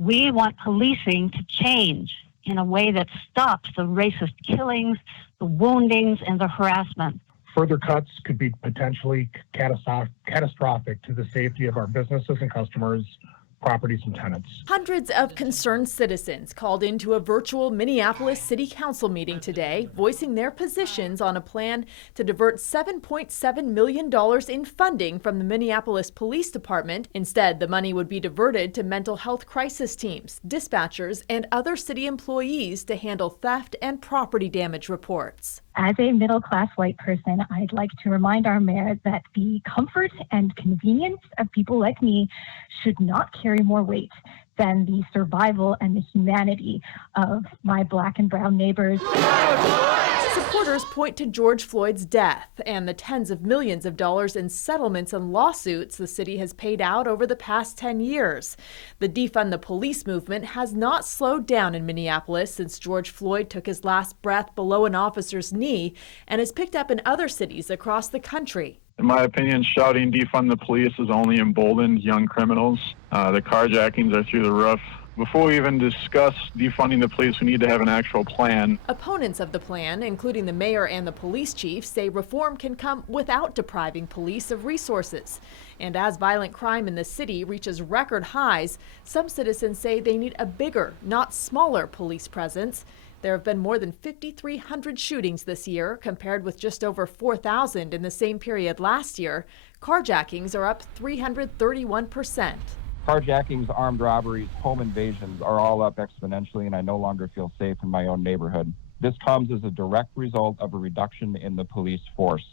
We want policing to change in a way that stops the racist killings, the woundings, and the harassment. Further cuts could be potentially catastrophic to the safety of our businesses and customers, properties and tenants. Hundreds of concerned citizens called into a virtual Minneapolis City Council meeting today, voicing their positions on a plan to divert $7.7 million in funding from the Minneapolis Police Department. Instead, the money would be diverted to mental health crisis teams, dispatchers, and other city employees to handle theft and property damage reports. As a middle-class white person, I'd like to remind our mayor that the comfort and convenience of people like me should not carry more weight than the survival and the humanity of my Black and brown neighbors. Supporters point to George Floyd's death and the tens of millions of dollars in settlements and lawsuits the city has paid out over the past 10 years. The Defund the Police movement has not slowed down in Minneapolis since George Floyd took his last breath below an officer's knee, and has picked up in other cities across the country. In my opinion, shouting defund the police has only emboldened young criminals. The carjackings are through the roof. Before we even discuss defunding the police, we need to have an actual plan. Opponents of the plan, including the mayor and the police chief, say reform can come without depriving police of resources. And as violent crime in the city reaches record highs, some citizens say they need a bigger, not smaller, police presence. There have been more than 5,300 shootings this year, compared with just over 4,000 in the same period last year. Carjackings are up 331%. Carjackings, armed robberies, home invasions are all up exponentially, and I no longer feel safe in my own neighborhood. This comes as a direct result of a reduction in the police force.